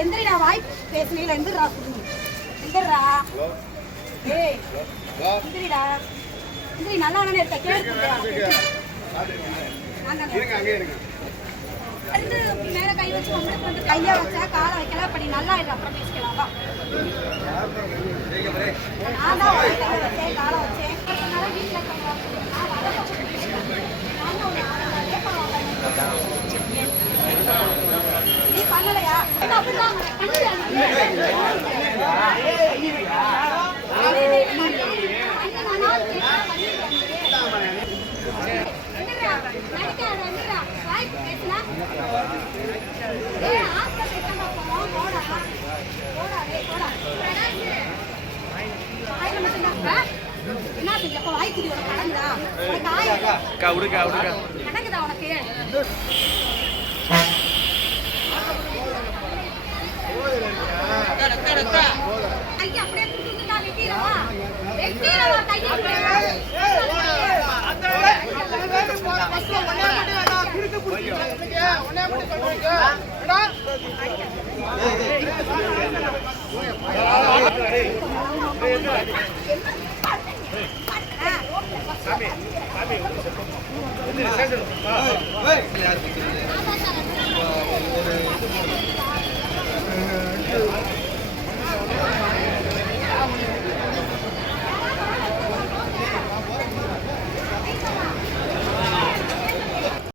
எந்திரா வாய் பேசுனீங்களா? எந்திரா எந்திரா ஏய் எந்திரிடா எந்திரி. நல்லா தானே இருக்க கேள்வி மேல கை வச்சு வந்து கையா வச்சா காலை வைக்கல. அப்படி நல்லா இல்லை. அப்புறம் பேசிக்கலாம் வா. நான் தான் வச்சேன் காலை வச்சேன். வீட்டில் நீ பண்ணலையா? என்ன செஞ்ச வாய்க்குடி உனக்கு கடங்குதா? கடங்குதா உனக்கு? ஐயா அப்படியே குடுத்துட்டா வெட்டிரவா கையை